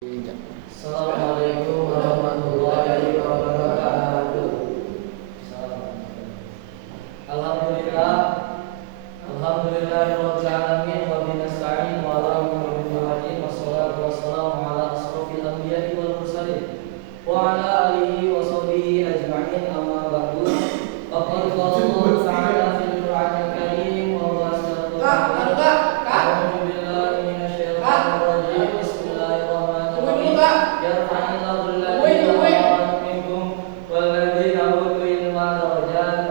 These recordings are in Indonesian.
Assalamualaikum warahmatullahi wabarakatuh. Alhamdulillah, alhamdulillahirabbil alamin wa binasta'in wa ala umuri wassalatu wassalamu ala asrofil anbiya'i wal mursalin wa ala alihi wa sahbihi ajma'in, amma ba'du. Faqad qala Allah ta'ala fil Qur'anil Karim wa huwa asdaqul qa'ilin. A'udzu billahi minasyaitonir rajim. Bismillahirrahmanirrahim. Yarfa'illahu alladhina amanu minkum walladzina utul ilma darajat.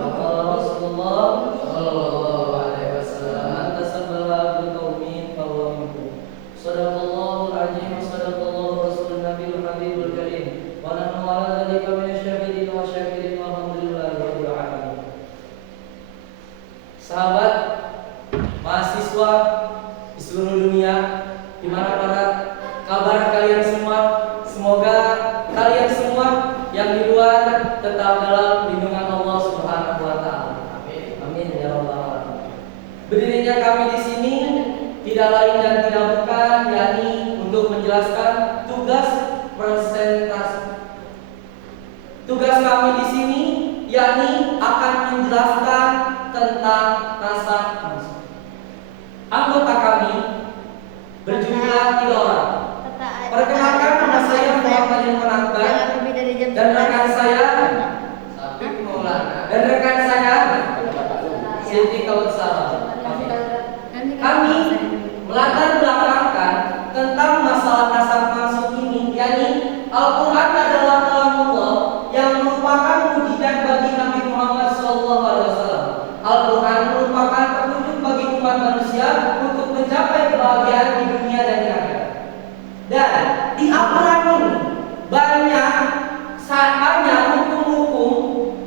Qala Rasulullah sallallahu alaihi wasallam, man tasabbaha bi qaumin fa huwa minkum. Shadaqallahul azim wa shadaqallahu rasulun nabiyul habibul karim. Wa nahnu ala dzalika minasyahidin wa syakirin walhamdulillahi rabbil alamin. Sahabat, mahasiswa di seluruh dunia, di mana kabar kalian semua, semoga kalian semua yang di luar tetap dalam lindungan Allah Subhanahu wa taala. Amin. Amin ya rabbal alamin. Berdirinya kami di sini tidak lain dan tidak bukan yakni untuk menjelaskan tugas presentasi. Tugas kami di sini yakni akan menjelaskan tentang nasab manusia. Anggota kami berjumlah 3 orang. Perkenalkan, nama saya Muhammad Ilman Akbar dan rekan saya Safiq Maulana dan rekan saya Siti Kautsara. Kami melatar belakangkan tentang masalah nasab mansub ini, yakni Al-Quran adalah kalamullah yang merupakan mukjizat bagi Nabi Muhammad SAW. Al-Quran merupakan petunjuk bagi umat manusia untuk mencapai kebahagiaan di dunia dan di akhirat. Dan di Al-Quran ini banyak hukum-hukum,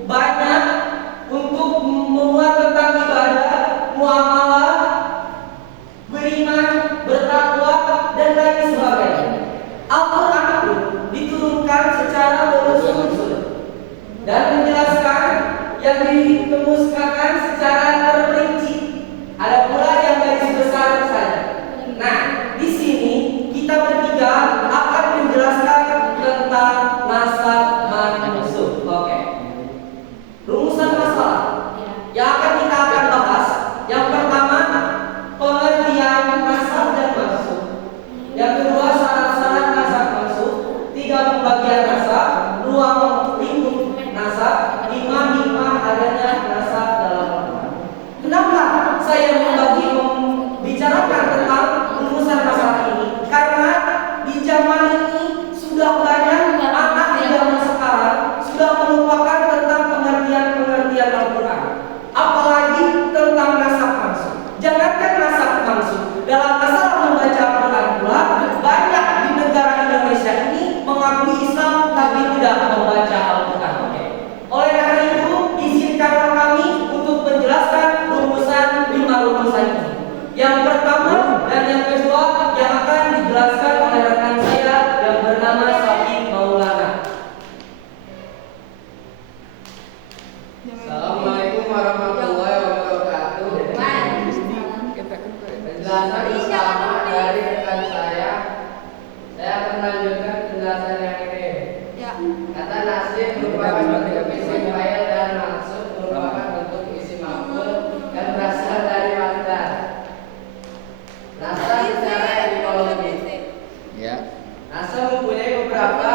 banyak untuk memuat tentang ibadah, muamalah, beriman, bertakwa, dan lain sebagainya. Al-Quran itu diturunkan secara berunsur-unsur dan menjelaskan yang dikemukakan secara terperinci. Ada pula yang garis besar saja. Nah, di sini kita bertiga akan menjelaskan tentang nasab mansub. Oke. Rumusan masalah yang kita akan bahas. Yang pertama, pengertian nasab dan mansub. Yang kedua, syarat-syarat nasab mansub. 3, pembagian nasab. 2, lingkup nasab. 5, hikmah adanya nasab dalam Al-Quran. Kenapa saya membicarakan tentang rumusan masalah ini? Karena di zaman ini sudah banyak anak di zaman sekarang sudah melupakan tentang pengertian Al-Quran, apalagi tentang nasab mansub. Jangankan nasab mansub, dalam masalah membaca Al-Quran pula banyak di negara Indonesia ini mengakui Islam tapi tidak membaca Al-Quran. Oleh karena itu, izinkanlah kami untuk menjelaskan rumusan 5 rumusan ini. Yang pertama dan yang kedua yang akan dijelaskan oleh rekan saya yang bernama Safiq Maulana. Assalamualaikum warahmatullahi wabarakatuh. Penjelasan pertama dari rekan saya akan melanjutkan penjelasan yang ini. Kata nasib merupakan bentuk isim fa'il dan mansub merupakan bentuk isim maf'ul yang berasal dari masdar. Nasab secara etimologi. Nasab mempunyai beberapa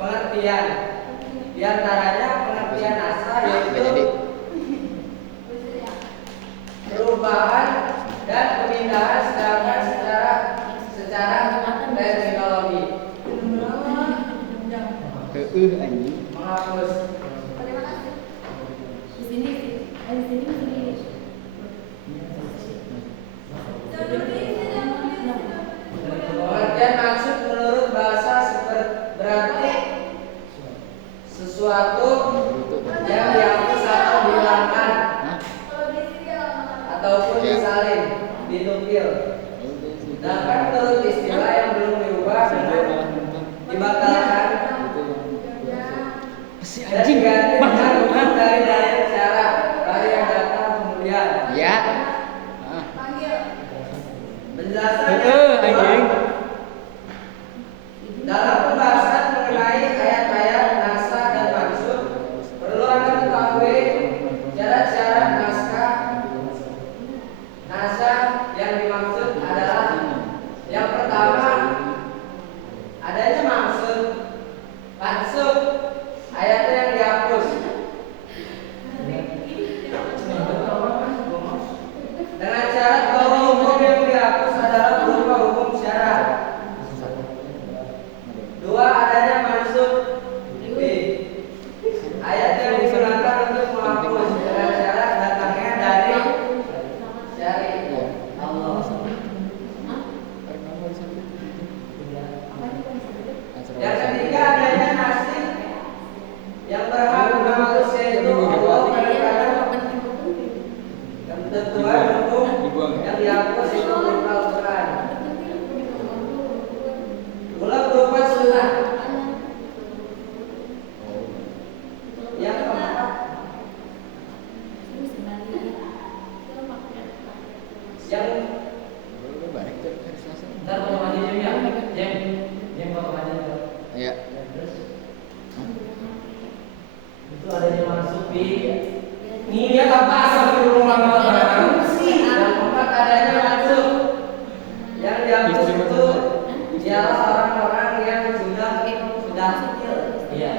pengertian. Di antaranya pengertian nasab yaitu perubahan dan pemindahan, sedangkan secara terminologi menghapus. Pengertian maksud menurut bahasa berarti sesuatu yang dihapus atau dihilangkan ataupun disalin, ditukil. Sedangkan menurut istilah yang belum diubah dengan dibatalkan dan diganti dengan huruf dari cara yang datang kemudian. Penjelasan yang kedua Dalam pembahasan mengenai ayat-ayat naskah dan maksud, perlu Anda ketahui syarat-syarat naskah. Naskah yang dimaksud adalah yang pertama, adanya maksud. Maksud ayatnya yang dihapus. Dengan syarat bahwa hukum yang dihapus adalah berupa hukum syarat. Dua, adanya maksud. B. Ayat yang digunakan untuk menghapus dengan syarat datangnya dari syari Allah. Yang ketiga, adanya nasib yang berhak menghapus, yaitu Allah. Yang ketentuan hukum yang dihapus itu berupa Al-Quran. Pula berupa sunnah. Yang keempat, yang ntar potong aja ya, yang potong aja. Iya. Itu adanya masuk di ini lihat apa asal di rumah barang sih. Yang keempat, adanya masuk yang dihapus itu ialah orang-orang yang sudah iya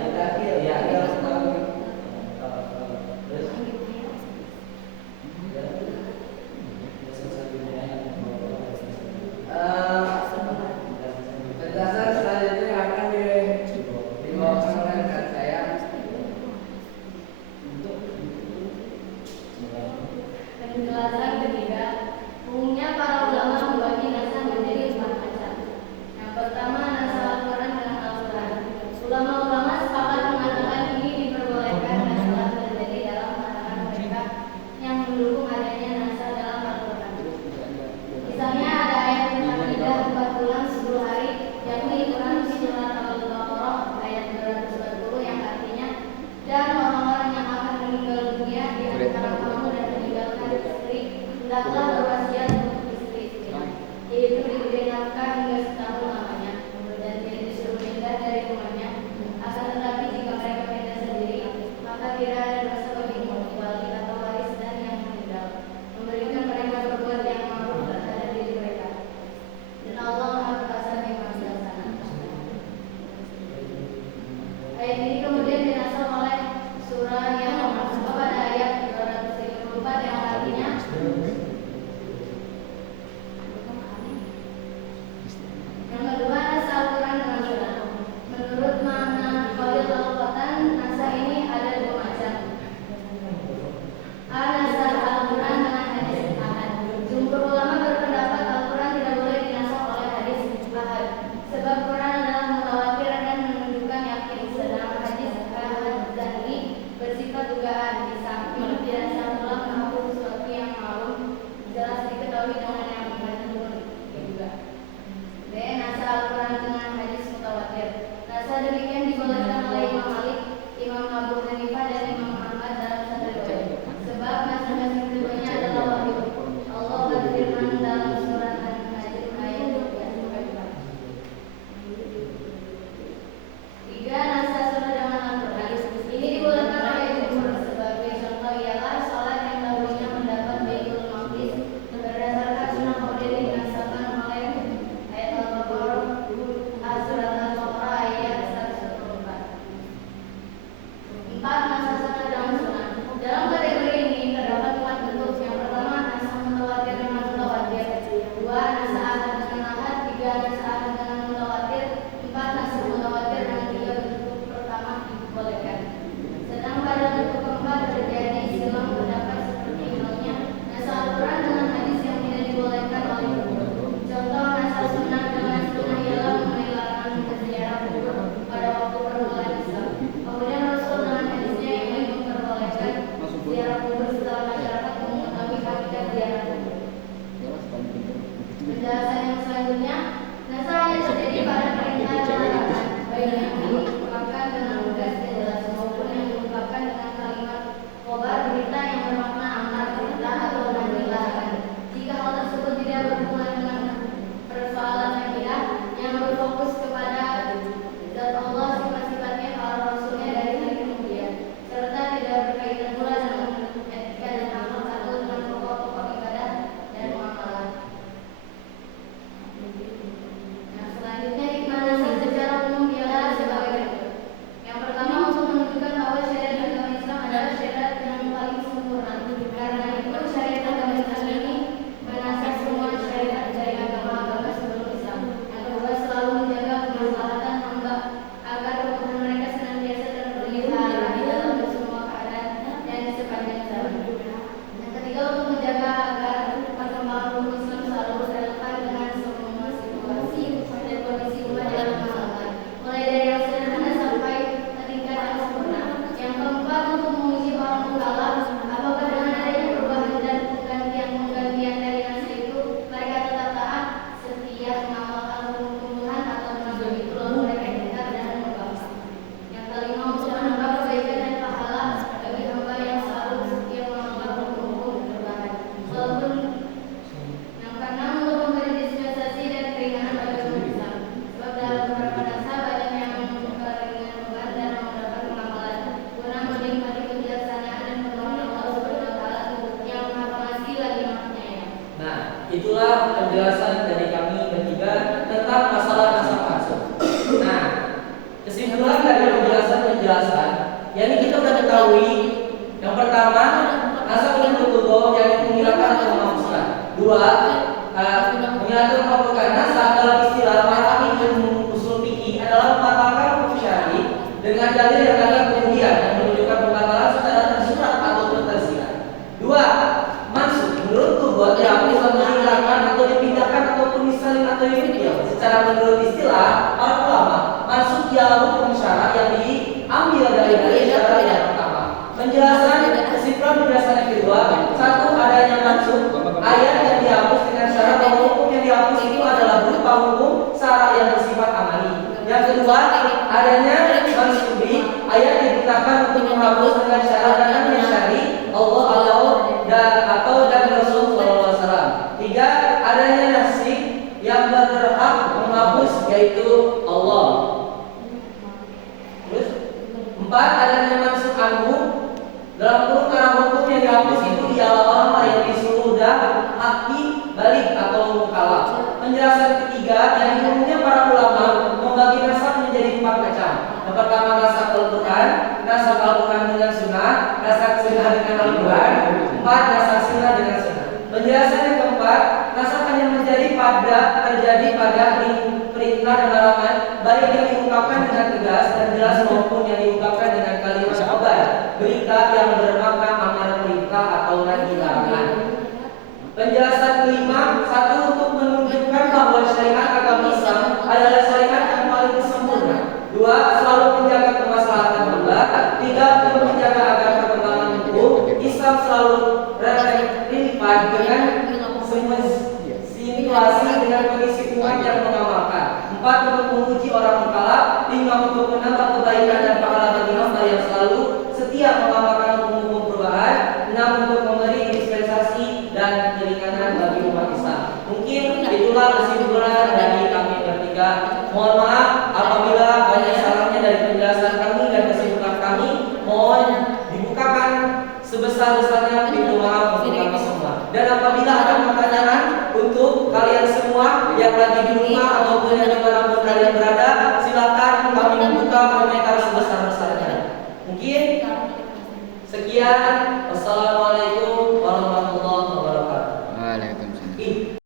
penjelasan selanjutnya akan dibawakan oleh rekan saya. Penjelasan ketiga, umumnya para ulama membagi naskah menjadi 4 macam. Yang pertama diketahui yang pertama, nasab menuntut tubuh yang menghilangkan atau menghapuskan. Dua, menghilangkan pembukaan nasab dalam istilah para ahli ilmu usul fikih adalah mematahkan hukum syar'i dengan dalil yang ada kemudian yang menunjukkan pembatalan secara tersurat atau tersirat. Dua, mansukh menurut tubuh dihapus atau dihilangkan atau dipindahkan ataupun disalin atau difitil. Secara menurut istilah para ulama, mansukh ialah hukum syara yang diambil dari syarat yang pertama. Penjelasan kesimpulan berdasarkan kedua, satu, adanya mansukh ayat yang dihapus dengan syarat bahwa hukum yang dihapus itu adalah berupa hukum syara yang bersifat amali. Yang kedua, adanya mansukh ayat diperintahkan untuk menghapus dengan syarat dan syar'i Allah dan Rasul sallallahu alaihi wasallam. Tiga, adanya nasikh yang berhak menghapus yaitu Allah. Terus empat, adanya mansukh anhu dalam kurung karena hukum yang dihapus itu ialah orang yang disuruh dan haki balik atau mukallaf. Penjelasan ketiga yang umumnya para ulama membagi nasab menjadi 4 macam. Yang pertama nasab Al-Quran, nasab Al-Quran dengan sunnah, nasab sunnah dengan Al-Quran. 4, nasab sunnah dengan sunnah. Penjelasan yang keempat, nasab hanya terjadi pada perintah dan larangan, baik yang diungkapkan dengan tegas dan jelas maupun yang diungkapkan dengan kalimat khabar, berita yang bermakna amar perintah atau nahi larangan. Penjelasan kelima, satu, untuk menunjukkan bahwa syariat agama Islam adalah syariat yang paling sempurna. Dua, selalu menjaga kemaslahatan hamba. Tiga, untuk menjaga agar perkembangan hukum Islam selalu relevan dengan semua situasi dengan kondisi umat yang mengamalkan. Empat, untuk menguji orang mukallaf. Lima, untuk menambah kebaikan dan pahala bagi hamba yang selalu setia mengamalkan hukum-hukum perubahan. Enam, untuk memberi dispensasi dan keringanan bagi umat Islam. Mungkin itulah kesimpulan dari kami bertiga. Mohon maaf apabila banyak salahnya dari penjelasan kami dan kesimpulan kami. Mohon dibukakan sebesar-besarnya pintu maaf untuk kami semua. Dan apabila ada pertanyaan untuk kalian semua yang lagi di rumah ataupun yang dimanapun kalian berada, silakan kami membuka komentar sebesar-besarnya. Mungkin sekian. Wassalamualaikum.